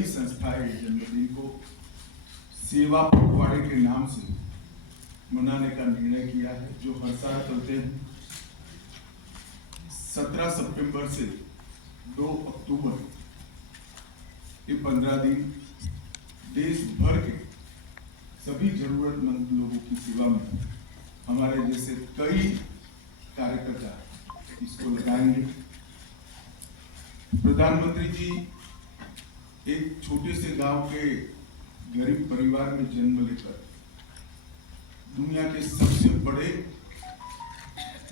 कई संस्थाएं जन्मदिन को सेवा पखवाड़े के नाम से मनाने का निर्णय किया है, जो हर साल चलते हैं। 17 सितंबर से 2 अक्टूबर ये 15 दिन देश भर के सभी जरूरतमंद लोगों की सेवा में हमारे जैसे कई कार्यकर्ता इसको लगाएंगे। प्रधानमंत्री जी एक छोटे से गांव के गरीब परिवार में जन्म लेकर दुनिया के सबसे बड़े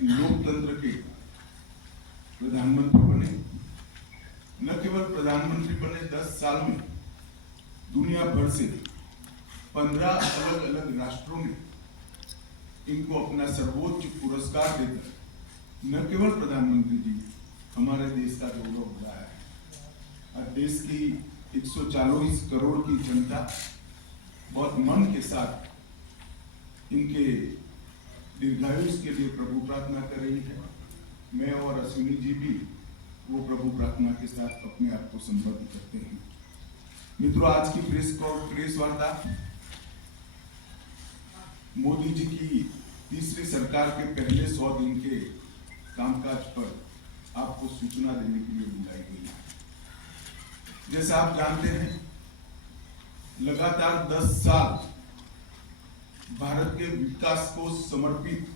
लोकतंत्र के प्रधानमंत्री बने। न केवल प्रधानमंत्री बने, 10 साल में दुनिया भर से 15 अलग अलग राष्ट्रों ने इनको अपना सर्वोच्च पुरस्कार देकर न केवल प्रधानमंत्री जी हमारे देश का गौरव बढ़ाया है। और देश की 140 करोड़ की जनता बहुत मन के साथ इनके दीर्घायुष के लिए प्रभु प्रार्थना कर रही है। मैं और अश्विनी जी भी वो प्रभु प्रार्थना के साथ अपने आप को संबद्ध करते हैं। मित्रों, आज की प्रेस वार्ता मोदी जी की तीसरी सरकार के पहले 100 दिन के कामकाज पर आपको सूचना देने के लिए बुलाई गई है। जैसा आप जानते हैं, लगातार 10 साल भारत के विकास को समर्पित,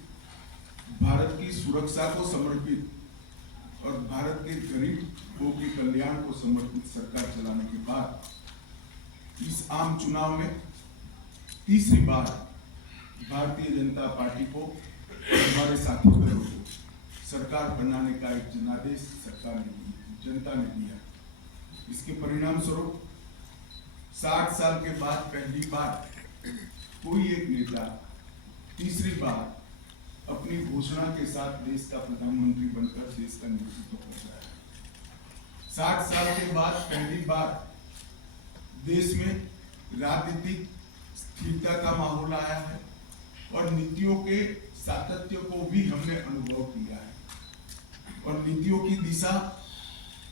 भारत की सुरक्षा को समर्पित और भारत के गरीबों के कल्याण को समर्पित सरकार चलाने के बाद इस आम चुनाव में तीसरी बार भारतीय जनता पार्टी को, हमारे साथी दलों को सरकार बनाने का एक जनादेश सरकार ने, जनता ने दिया। इसके परिणाम स्वरूप 60 साल के बाद पहली बार कोई एक नेता तीसरी बार अपनी घोषणा के साथ देश का प्रधानमंत्री बनकर देश का नेतृत्व कर रहा है। 60 साल के बाद पहली बार देश में राजनीतिक स्थिरता का माहौल आया है और नीतियों के सातत्य को भी हमने अनुभव किया है। और नीतियों की दिशा,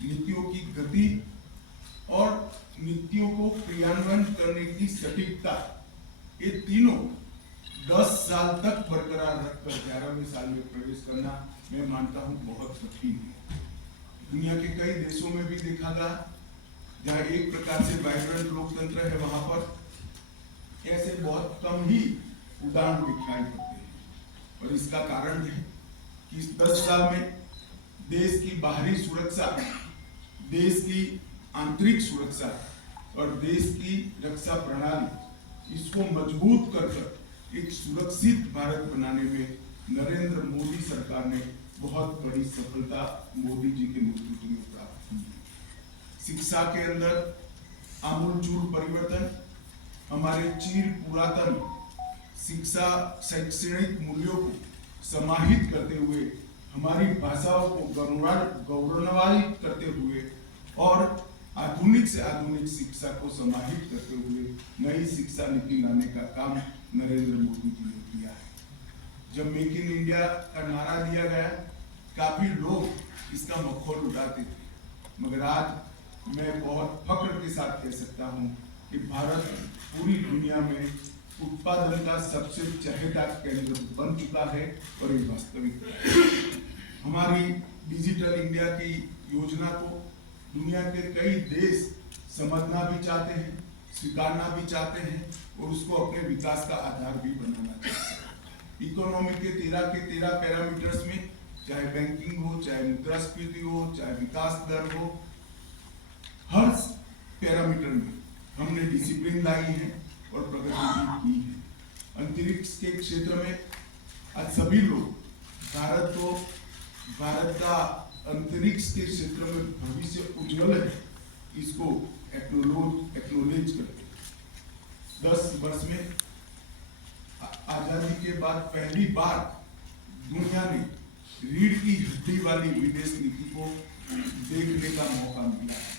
नीतियों की गति और नीतियों को क्रियान्वयन करने की सटीकता, ये तीनों 10 साल तक बरकरार रखकर 11वें साल में प्रवेश करना, मैं मानता हूं बहुत कठिन है। दुनिया के कई देशों में भी देखा गया, जहां एक प्रकार से वाइब्रेंट लोकतंत्र है, वहां पर ऐसे बहुत कम ही उदाहरण दिखाई पड़ते हैं। और इसका कारण है कि इस 10 साल में देश की बाहरी सुरक्षा, देश की आंतरिक सुरक्षा और देश की रक्षा प्रणाली, इसको मजबूत कर एक सुरक्षित भारत बनाने में नरेंद्र मोदी सरकार ने बहुत बड़ी सफलता मोदी जी के नेतृत्व में प्राप्त की है। शिक्षा के अंदर आमूलचूल परिवर्तन, हमारे चिर पुरातन शिक्षा शैक्षणिक मूल्यों को समाहित करते हुए, हमारी भाषाओं को गौरवान्वित करते हुए और आधुनिक से आधुनिक शिक्षा को समाहित करते हुए नई शिक्षा नीति लाने का काम नरेंद्र मोदी जी ने किया है। जब मेक इन इंडिया का नारा दिया गया, काफी लोग इसका मखौल उड़ाते थे, मगर आज मैं बहुत फख्र के साथ कह सकता हूं कि भारत पूरी दुनिया में उत्पादन का सबसे चहेता केंद्र बन चुका है और ये वास्तविक है। हमारी डिजिटल इंडिया की योजना को दुनिया के कई देश समझना भी चाहते हैं, स्वीकारना भी चाहते हैं और उसको अपने विकास का आधार भी बनाना चाहते हैं। इकोनॉमी के 13 पैरामीटर्स में, चाहे बैंकिंग हो, चाहे मुद्रास्फीति हो, चाहे विकास दर हो, हर पैरामीटर में हमने डिसिप्लिन लाई है और प्रगति भी की है। अंतरिक्ष के क्षेत्र में आज सभी लोग भारत का अंतरिक्ष के क्षेत्र में भविष्य उज्जवल है, इसको एक्नोलेज करते हैं। 10 वर्ष में आजादी के बाद पहली बार दुनिया ने रीढ़ की हड्डी वाली विदेश नीति को देखने का मौका मिला है।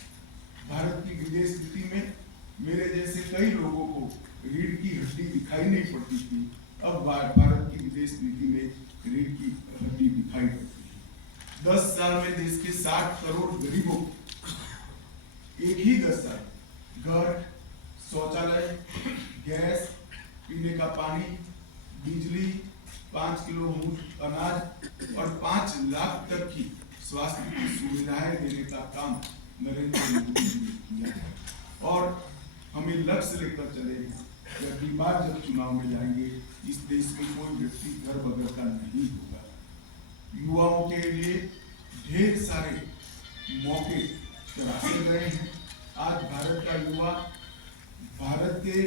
भारत की विदेश नीति में मेरे जैसे कई लोगों को रीढ़ की हड्डी दिखाई नहीं पड़ती थी, अब भारत की विदेश नीति में रीढ़ की हड्डी दिखाई पड़ती है। 10 साल में देश के 60 करोड़ गरीबों, एक ही 10 साल घर, शौचालय, गैस, पीने का पानी, बिजली, 5 किलो मुफ्त अनाज और 5 लाख तक की स्वास्थ्य की सुविधाएं देने का काम नरेंद्र मोदी जी ने किया है। और हमें लक्ष्य लेकर चले हैं कि अगली बार जब चुनाव में जाएंगे इस देश में कोई व्यक्ति घर बगैर का नहीं होगा। युवाओं के लिए ढेर सारे मौके तराशे गए हैं। आज भारत का युवा भारत के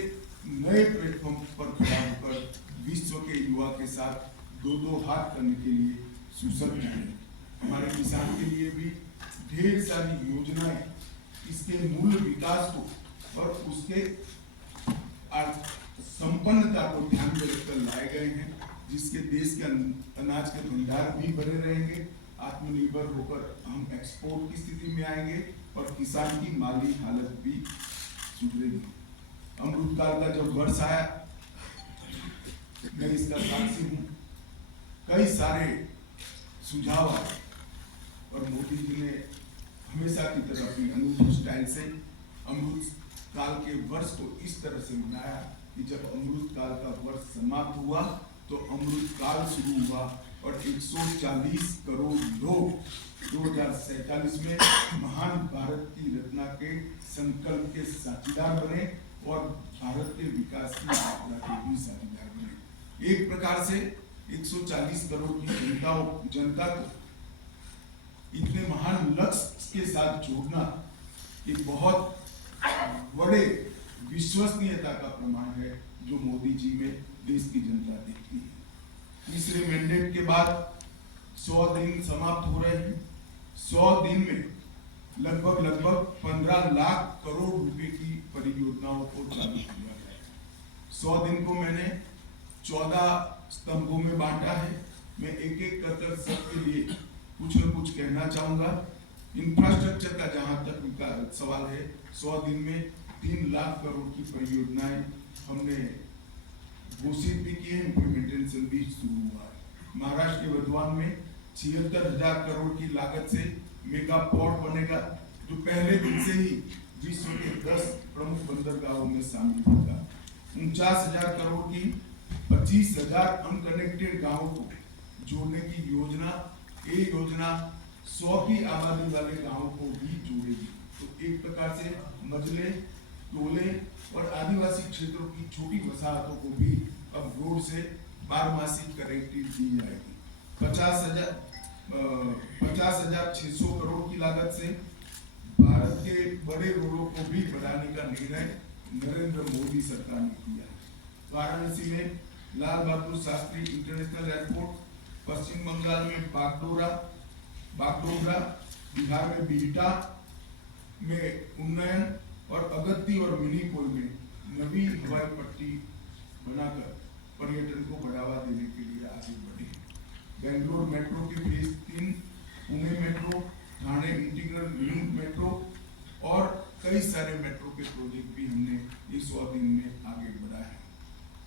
नए प्लेटफॉर्म पर खड़ा होकर विश्व के युवा के साथ दो हाथ करने के लिए सुसज्ज है। हमारे किसान के लिए भी ढेर सारी योजनाएं इसके मूल विकास को और उसके संपन्नता को ध्यान में रखकर लाए गए हैं, जिसके देश के अनाज के भंडार भी बने रहेंगे, आत्मनिर्भर होकर हम एक्सपोर्ट की स्थिति में आएंगे और किसान की माली हालत भी सुधरेगी। अमृतकाल का जब वर्ष आया, मैं इसका साक्षी हूँ, कई सारे सुझाव आए और मोदी जी ने हमेशा की तरह अपनी अनूठी स्टाइल से अमृत काल के वर्ष को इस तरह से मनाया कि जब अमृत काल का वर्ष समाप्त हुआ तो अमृत काल शुरू हुआ और 140 करोड़ लोग 2047 में महान भारत की रचना के संकल्प के साझीदार बने और भारत के विकास की यात्रा के भी साझीदार बने। एक प्रकार से 140 करोड़ की जनता को इतने महान लक्ष्य के साथ जोड़ना एक बहुत बड़े विश्वसनीयता का प्रमाण है जो मोदी जी में देश की जनता देखती है। तीसरे मैंडेट के बाद 100 दिन समाप्त हो रहे हैं। 100 दिन में लगभग 15 लाख करोड़ रुपए की परियोजनाओं को चालू किया गया है। 100 दिन को मैंने 14 स्तंभों में बांटा है। मैं एक एक कर सबके लिए कुछ न कुछ कहना चाहूंगा। इंफ्रास्ट्रक्चर का जहां तक सवाल है, 100 दिन में 3 लाख करोड़ की परियोजनाएं हमने घोषित भी की है, इम्प्लीमेंटेशन भी शुरू हुआ है। महाराष्ट्र के वर्धमान में 76,000 करोड़ की लागत से मेगा पोर्ट बनेगा, जो पहले दिन से ही विश्व के 10 प्रमुख बंदरगाहों में शामिल होगा। 49,000 करोड़ की 25,000 अनकनेक्टेड गांवों को जोड़ने की योजना, ये योजना 100 की आबादी वाले गांवों को भी जोड़ेगी। तो एक प्रकार से मजले, टोले और आदिवासी क्षेत्रों की छोटी वसाहतों को भी अब रोड से बारमासी कनेक्टिविटी दी जाएगी। 50,600 करोड़ की लागत से भारत के बड़े रोडों को भी बढ़ाने का निर्णय नरेंद्र मोदी सरकार ने किया है। वाराणसी में लाल बहादुर शास्त्री इंटरनेशनल एयरपोर्ट, पश्चिम बंगाल में बागडोगरा, बिहार में बिहटा में उन्नयन और अगत्ती और मिनीपुर में नवी हवाई पट्टी बनाकर पर्यटन को बढ़ावा देने के लिए आगे बढ़े। बेंगलोर मेट्रो के phase 3, Pune metro, Thane integral link metro और कई सारे मेट्रो के प्रोजेक्ट भी हमने इस 100 दिन में आगे बढ़ाया है।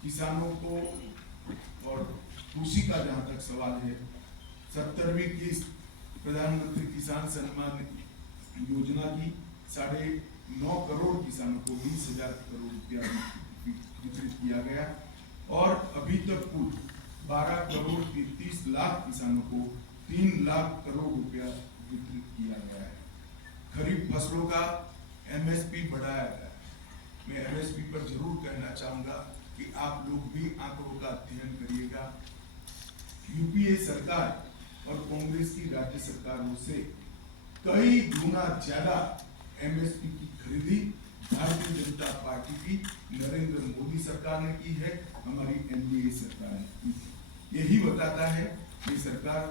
किसानों को और कृषि का जहाँ तक सवाल है, 70वीं किस्त प्रधानमंत्री किसान सम्मान योजना की 9.5 करोड़ किसानों को 20,000 करोड़ रुपया वितरित किया गया और अभी तक कुल 12 करोड़ 33 लाख किसानों को 3 लाख करोड़ रुपया वितरित किया गया है। खरीफ फसलों का MSP बढ़ाया गया है। मैं MSP पर जरूर कहना चाहूंगा कि आप लोग भी आंकड़ों का अध्ययन करिएगा। यूपीए सरकार और कांग्रेस की राज्य सरकारों से कई गुना ज्यादा MSP की खरीदी भारतीय जनता पार्टी की नरेंद्र मोदी सरकार ने की है, हमारी NDA सरकार ने की है। यही बताता है कि सरकार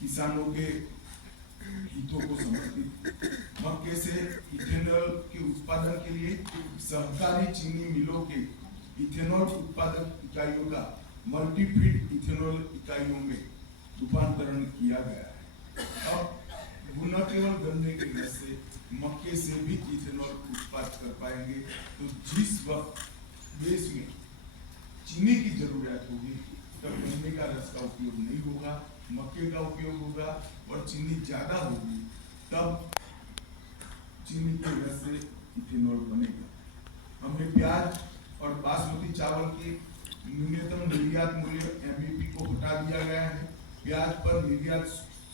किसानों के हितों को समर्पित। मक्के से इथेनॉल के उत्पादन के लिए सहकारी चीनी मिलों के इथेनॉल उत्पादक इकाइयों का मल्टीफीड इथेनॉल इकाइयों में रूपांतरण किया गया है। अब न केवल गन्ने के रस से, मक्के से भी इथेनॉल उत्पादन कर पाएंगे। तो जिस वक्त देश में चीनी की जरूरत होगी तब गन्ने का रस का उपयोग नहीं होगा, मक्के का उपयोग होगा और चीनी ज्यादा होगी तब चीनी के रस से इथेनॉल बनेगा। हमने प्याज और बासमती चावल के न्यूनतम निर्यात मूल्य एमईपी को हटा दिया गया है। प्याज पर निर्यात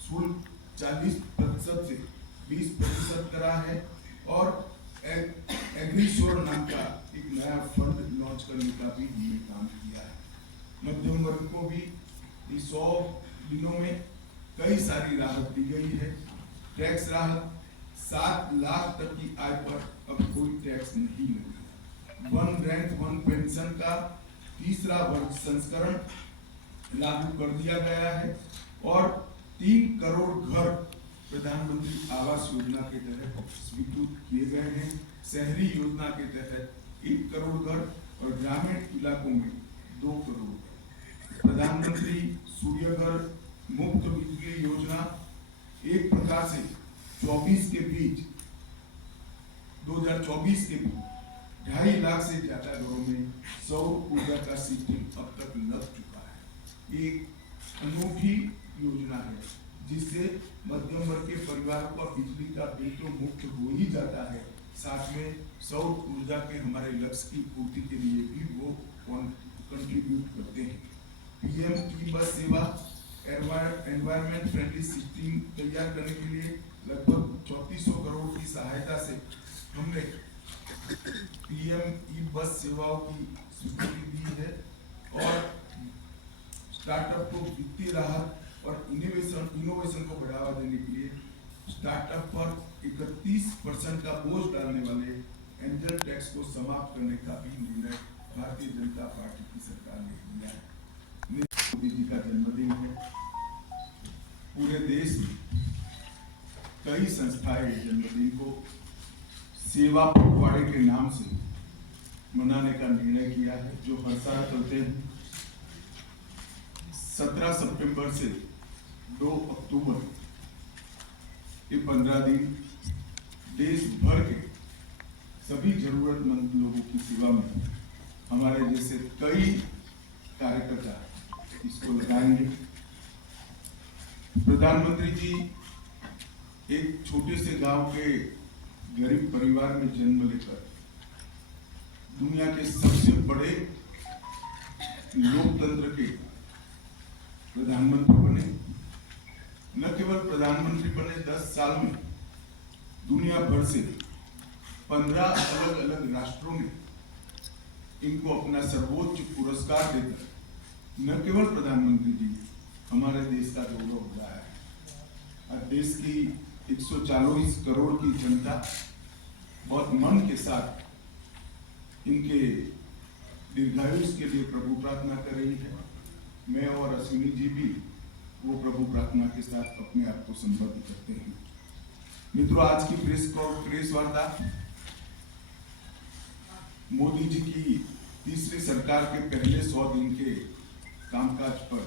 शुल्क 40% से 20% करा है और एग्रीश्योर नाम का एक नया फंड लॉन्च करने का भी हमने काम किया है। मध्यम वर्ग को भी इस 100 दिनों में कई सारी राहत दी गई है। टैक्स राहत 7 लाख तक की आय पर अब कोई टैक्स नहीं लगेगा। वन रैंक वन पेंशन का तीसरा वर्ग संस्करण लागू कर दिया गया है और 3 करोड़ घर प्रधानमंत्री आवास योजना के तहत स्वीकृत किए गए हैं। शहरी योजना के तहत 1 करोड़ घर और ग्रामीण इलाकों में 2 करोड़ घर। प्रधानमंत्री सूर्य घर मुफ्त बिजली योजना एक प्रकार से 2024 के बीच 2.5 लाख से ज्यादा घरों में सौर ऊर्जा का सिस्टम अब तक लग चुका है। एक अनूठी योजना है जिससे मध्यम वर्ग के परिवारों का बिजली का बिल तो मुफ्त हो ही जाता है, साथ में सौर ऊर्जा के हमारे लक्ष्य की पूर्ति के लिए भी वो कंट्रीब्यूट करते हैं। पीएम ई बस सेवा एनवायरमेंट फ्रेंडली सिस्टम तैयार करने के लिए लगभग 3400 करोड़ की सहायता से हमने पीएम ई बस सेवाओं की स्वीकृति दी है और स्टार्टअप को वित्तीय राहत और इनोवेशन को बढ़ावा देने के लिए स्टार्टअप पर 31% का बोझ डालने वाले एंजल टैक्स को समाप्त करने का भी निर्णय भारतीय जनता पार्टी की सरकार ने लिया है। मोदी जी का जन्मदिन है। पूरे देश में कई संस्थाएं जन्मदिन को सेवा पखवाड़े के नाम से मनाने का निर्णय किया है, जो हर साल चलते हैं। 17 सितंबर से 2 अक्टूबर ये 15 दिन देश भर के सभी जरूरतमंद लोगों की सेवा में हमारे जैसे कई कार्यकर्ता इसको लगाएंगे। प्रधानमंत्री जी एक छोटे से गांव के गरीब परिवार में जन्म लेकर दुनिया के सबसे बड़े लोकतंत्र के प्रधानमंत्री बने। न केवल प्रधानमंत्री बने, 10 साल में दुनिया भर से 15 अलग अलग राष्ट्रों ने इनको अपना सर्वोच्च पुरस्कार देकर न केवल प्रधानमंत्री जी हमारे देश का गौरव बढ़ाया है। और देश की 140 करोड़ की जनता बहुत मन के साथ इनके दीर्घायुष के लिए प्रभु प्रार्थना कर रही है। मैं और अश्विनी जी भी वो प्रभु प्रार्थना के साथ अपने आप को संबद्ध करते हैं। मित्रों, आज की प्रेस वार्ता मोदी जी की तीसरी सरकार के पहले 100 दिन के कामकाज पर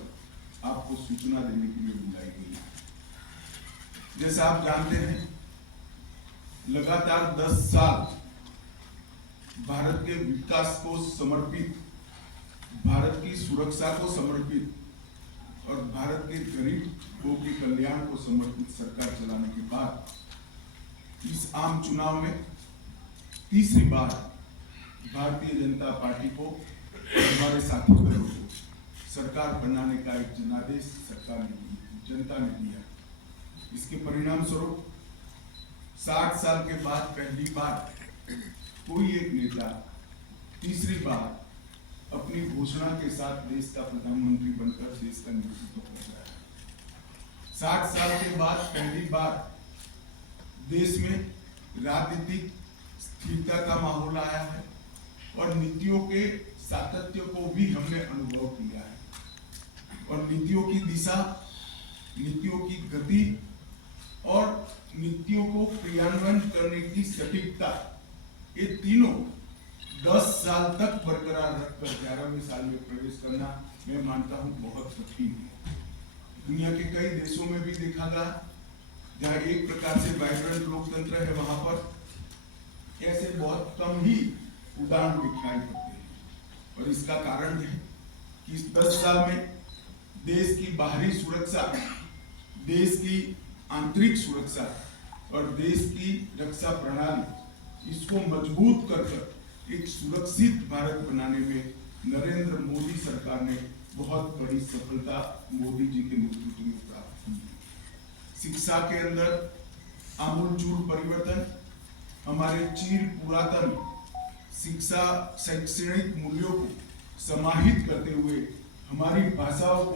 आपको सूचना देने के लिए बुलाई गई है। जैसा आप जानते हैं, लगातार 10 साल भारत के विकास को समर्पित, भारत की सुरक्षा को समर्पित और भारत के गरीबों के कल्याण को समर्पित सरकार चलाने के बाद इस आम चुनाव में तीसरी बार भारतीय जनता पार्टी को, हमारे साथी दलों को सरकार बनाने का एक जनादेश जनता ने दिया। इसके परिणाम स्वरूप 60 साल के बाद पहली बार कोई एक नेता तीसरी बार अपनी घोषणा के साथ देश का प्रधानमंत्री बनकर देश का नेतृत्व कर रहा है। 60 साल के बाद पहली बार देश में राजनीतिक स्थिरता का माहौल आया है और नीतियों के सातत्य को भी हमने अनुभव किया है और नीतियों की दिशा, नीतियों की गति और नीतियों को क्रियान्वयन करने की सटीकता, ये तीनों 10 साल तक बरकरार रखकर 11वें साल में प्रवेश करना मैं मानता हूं बहुत कठिन है। दुनिया के कई देशों में भी देखा गया जहां एक प्रकार से वाइब्रेंट लोकतंत्र है, वहां पर ऐसे बहुत कम ही उदाहरण दिखाई पड़ते हैं और इसका कारण है कि इस 10 साल में देश की बाहरी सुरक्षा, देश की आंतरिक सुरक्षा और देश की रक्षा प्रणाली, इसको मजबूत कर एक सुरक्षित भारत बनाने में नरेंद्र मोदी सरकार ने बहुत बड़ी सफलता मोदी जी के नेतृत्व में प्राप्त की है। शिक्षा के अंदर आमूलचूल परिवर्तन, हमारे चीर पुरातन शिक्षा शैक्षणिक मूल्यों को समाहित करते हुए, हमारी भाषाओं को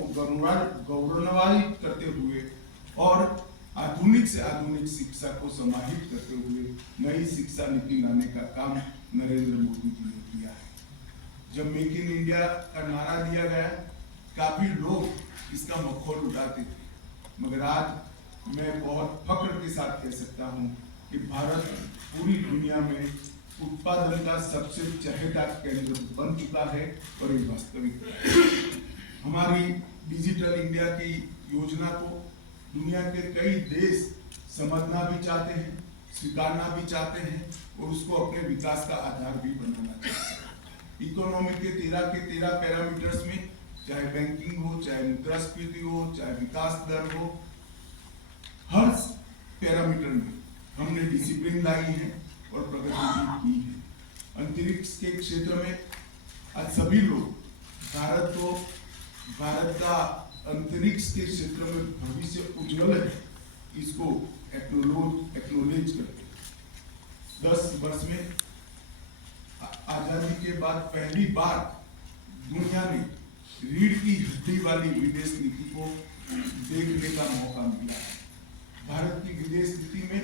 गौरवान्वित करते हुए और आधुनिक से आधुनिक शिक्षा को समाहित करते हुए नई शिक्षा नीति लाने का काम नरेंद्र मोदी जी ने किया है। जब मेक इन इंडिया का नारा दिया गया, काफी लोग इसका मखौल उड़ाते थे, मगर आज मैं बहुत फख्र के साथ कह सकता हूं कि भारत पूरी दुनिया में उत्पादन का सबसे चहेता केंद्र बन चुका है और ये वास्तविक है। हमारी डिजिटल इंडिया की योजना को दुनिया के कई देश समझना भी चाहते हैं, स्वीकारना भी चाहते हैं और उसको अपने विकास का आधार भी बनाना चाहते हैं। इकोनॉमी के 13 पैरामीटर्स में, चाहे बैंकिंग हो, चाहे मुद्रास्फीति हो, चाहे विकास दर हो, हर पैरामीटर में हमने डिसिप्लिन लाई है और प्रगति भी की है। अंतरिक्ष के क्षेत्र में आज सभी लोग भारत का अंतरिक्ष के क्षेत्र में भविष्य उज्जवल है, इसको एक्नोलेज करते हैं। 10 वर्ष में आजादी के बाद पहली बार दुनिया ने रीढ़ की हड्डी वाली विदेश नीति को देखने का मौका मिला है। भारत की विदेश नीति में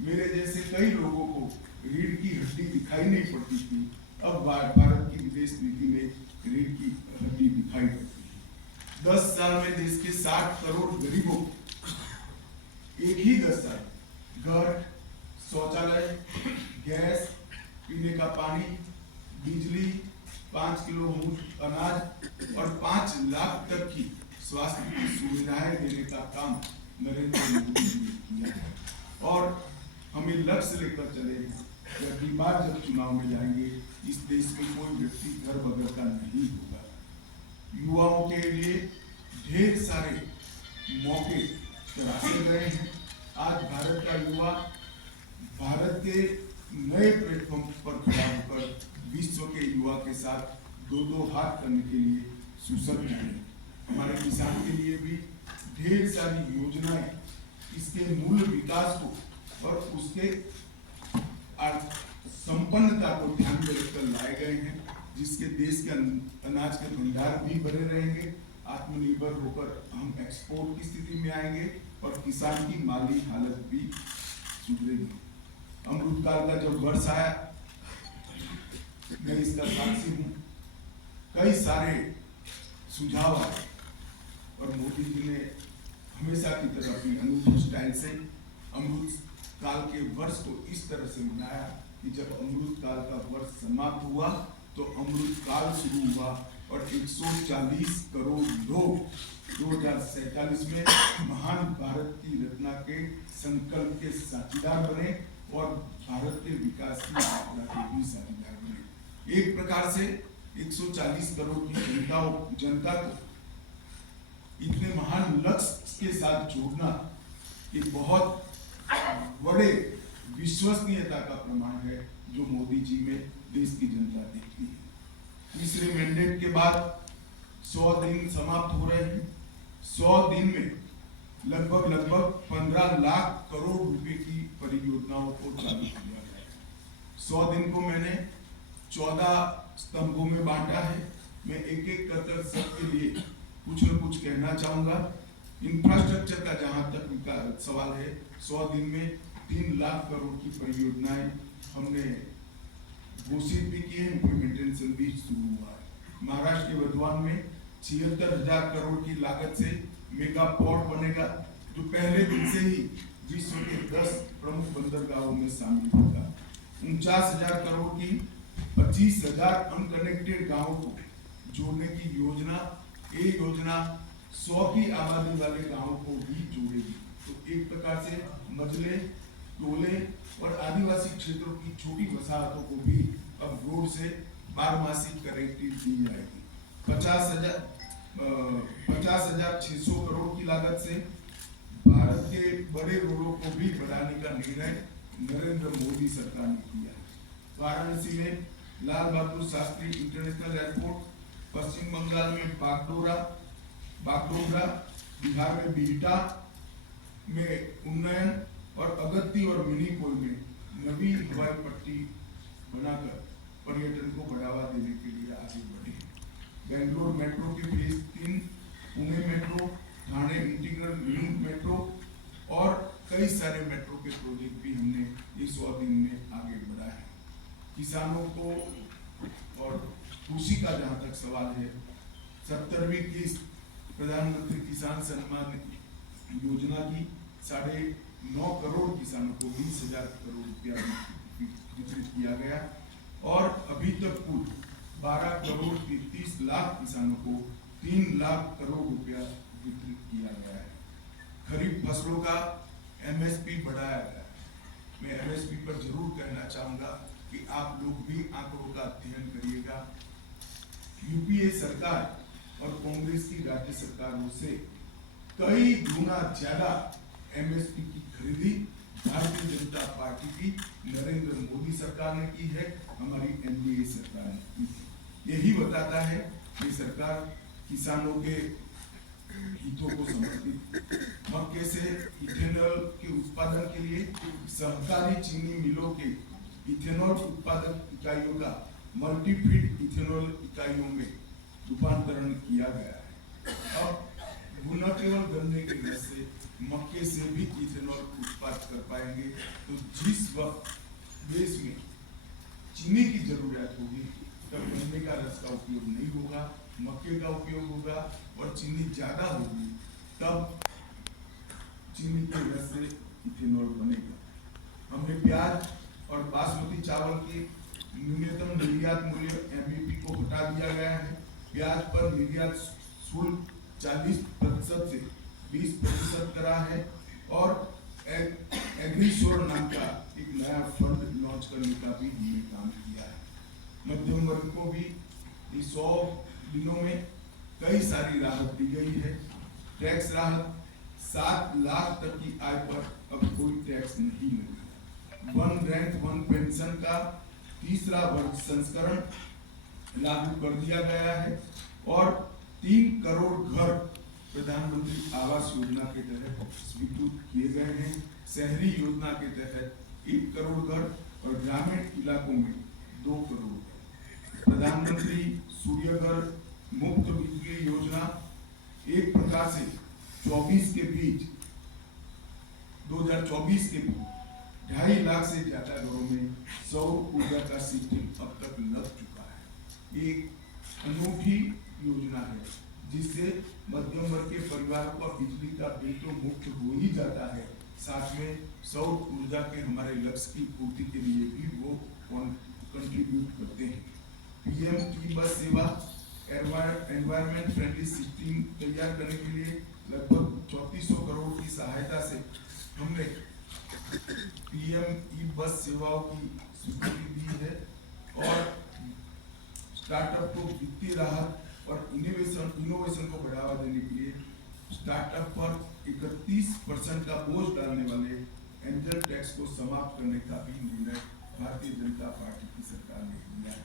मेरे जैसे कई लोगों को रीढ़ की हड्डी दिखाई नहीं पड़ती थी, अब भारत की विदेश नीति में रीढ़ की हड्डी दिखाई पड़ती है। 10 साल में देश के 60 करोड़ गरीबों एक ही 10 साल घर, शौचालय, गैस, पीने का पानी, बिजली, 5 किलो अनाज और 5 लाख तक की स्वास्थ्य की सुविधाएं देने का काम नरेंद्र मोदी जी ने किया है। और हमें लक्ष्य लेकर चले हैं कि अगली बार जब चुनाव में जाएंगे, इस देश में कोई व्यक्ति घर बगैर का नहीं होगा। युवाओं के लिए ढेर सारे मौके तराशे गए हैं। आज भारत का युवा भारत के नए प्लेटफॉर्म पर खड़ा होकर विश्व के युवा के साथ दो हाथ करने के लिए सुसज्ज है। हमारे किसान के लिए भी ढेर सारी योजनाएं इसके मूल विकास को और उसके संपन्नता को ध्यान में रखकर लाए गए हैं, जिसके देश के अनाज के भंडार भी भरे रहेंगे, आत्मनिर्भर होकर हम एक्सपोर्ट की स्थिति में आएंगे और किसान की माली हालत भी सुधरेगी। अमृतकाल का जब वर्ष आया, मैं इसका साक्षी हूँ, कई सारे सुझाव आए और मोदी जी ने हमेशा की तरह अपनी अनूठी स्टाइल से अमृत काल के वर्ष को इस तरह से मनाया कि जब अमृत काल का वर्ष समाप्त हुआ तो अमृत काल शुरू हुआ और 140 करोड़ लोग 2047 में महान भारत की रचना के संकल्प के साझीदार बने और भारत के विकास की यात्रा के भी साझीदार बने। एक प्रकार से 140 करोड़ की जनता को इतने महान लक्ष्य के साथ जोड़ना एक बहुत बड़े विश्वसनीयता का प्रमाण है जो मोदी जी में देश की जनता देखती है। तीसरे मैंडेट के बाद 100 दिन समाप्त हो रहे हैं। 100 दिन में लगभग 15 लाख करोड़ रुपए की परियोजनाओं को चालू किया है। 100 दिन को मैंने 14 स्तंभों में बांटा है। मैं एक एक कर सबके लिए कुछ न कुछ कहना चाहूंगा। इंफ्रास्ट्रक्चर का जहां तक सवाल है, 100 दिन में 3 लाख करोड़ की परियोजनाएं हमने घोषित भी की है, इम्प्लीमेंटेशन भी शुरू हुआ है। महाराष्ट्र के वर्धमान में 76,000 करोड़ की लागत से मेगा पोर्ट बनेगा, जो पहले दिन से ही विश्व के 10 प्रमुख बंदरगाहों में शामिल होगा। 49,000 करोड़ की 25,000 अनकनेक्टेड गांवों को जोड़ने की योजना, ये योजना 100 की आबादी वाले गांवों को भी जोड़ेगी। तो एक प्रकार से मजले, टोले और आदिवासी क्षेत्रों की छोटी वसाहतों को भी अब रोड से बारमासी कनेक्टिविटी दी जाएगी। 50,600 करोड़ की लागत से भारत के बड़े रोडों को भी बढ़ाने का निर्णय नरेंद्र मोदी सरकार ने किया है। वाराणसी में लाल बहादुर शास्त्री इंटरनेशनल एयरपोर्ट, पश्चिम बंगाल में बागडोगरा, बिहार में बिहटा में उन्नयन और अगत्ती और मिनीकोय में नवी हवाई पट्टी बनाकर पर्यटन को बढ़ावा देने के लिए आगे बढ़े। बेंगलोर मेट्रो के phase 3, Pune metro, Thane integral link metro और कई सारे मेट्रो के प्रोजेक्ट भी हमने इस 100 दिन में आगे बढ़ाए हैं। किसानों को और कृषि का जहाँ तक सवाल है, 70वीं किस्त प्रधानमंत्री किसान सम्मान योजना की 9.5 करोड़ किसानों को 20,000 करोड़ रुपया वितरित किया गया और अभी तक कुल 12 करोड़ 33 लाख किसानों को 3 लाख करोड़ रुपया वितरित किया गया है। खरीफ फसलों का एमएसपी बढ़ाया गया है। मैं एमएसपी पर जरूर कहना चाहूंगा कि आप लोग भी आंकड़ों का अध्ययन करिएगा। यूपीए सरकार और कांग्रेस की राज्य सरकारों से कई गुना ज्यादा एमएसपी की खरीदी भारतीय जनता पार्टी की नरेंद्र मोदी सरकार ने की है, हमारी एनडीए सरकार ने की है। यही बताता है कि सरकार किसानों के हितों को समर्पित। मक्के से इथेनॉल के उत्पादन के लिए सहकारी चीनी मिलों के इथेनॉल उत्पादक इकाइयों का मल्टीफीड इथेनॉल इकाइयों में रूपांतरण किया गया है। अब न केवल गन्ने के रस से, मक्के से भी इथेनॉल उत्पादन कर पाएंगे। तो जिस वक्त देश में चीनी की जरूरत होगी तब गन्ने का रस का उपयोग नहीं होगा, मक्के का उपयोग होगा और चीनी ज्यादा होगी तब चीनी के रस से इथेनॉल बनेगा। हमने प्याज और बासमती चावल के न्यूनतम निर्यात मूल्य एमईपी को हटा दिया गया है। प्याज पर निर्यात शुल्क 40% से 20% करा है और एग्रीश्योर नाम का एक नया फंड लॉन्च करने का भी हमने काम किया है। मध्यम वर्ग को भी इस 100 दिनों में कई सारी राहत दी गई है। टैक्स राहत, 7 लाख तक की आय पर अब कोई टैक्स नहीं लगेगा। 1 रैंक 1 पेंशन का तीसरा वर्ग संस्करण लागू कर दिया गया है और 3 करोड़ घर प्रधानमंत्री आवास योजना के तहत स्वीकृत किए गए हैं। शहरी योजना के तहत 1 करोड़ घर और ग्रामीण इलाकों में 2 करोड़ घर। प्रधानमंत्री सूर्य घर मुफ्त बिजली योजना एक प्रकार से 2024 के बीच 2.5 लाख से ज्यादा घरों में सौर ऊर्जा का सिस्टम अब तक लग चुका है। एक अनूठी योजना है जिससे मध्यम वर्ग के परिवारों का बिजली का बिल तो मुफ्त हो ही जाता है, साथ में सौर ऊर्जा के हमारे लक्ष्य की पूर्ति के लिए भी वो कंट्रीब्यूट करते हैं। पीएम ई बस सेवा एनवायरमेंट फ्रेंडली सिस्टम तैयार करने के लिए लगभग 3400 करोड़ की सहायता से हमने पीएम ई बस सेवाओं की स्वीकृति दी है और स्टार्टअप को वित्तीय राहत और इनोवेशन को बढ़ावा देने के लिए स्टार्टअप पर 31% का बोझ डालने वाले एंजल टैक्स को समाप्त करने का भी निर्णय भारतीय जनता पार्टी की सरकार ने लिया है।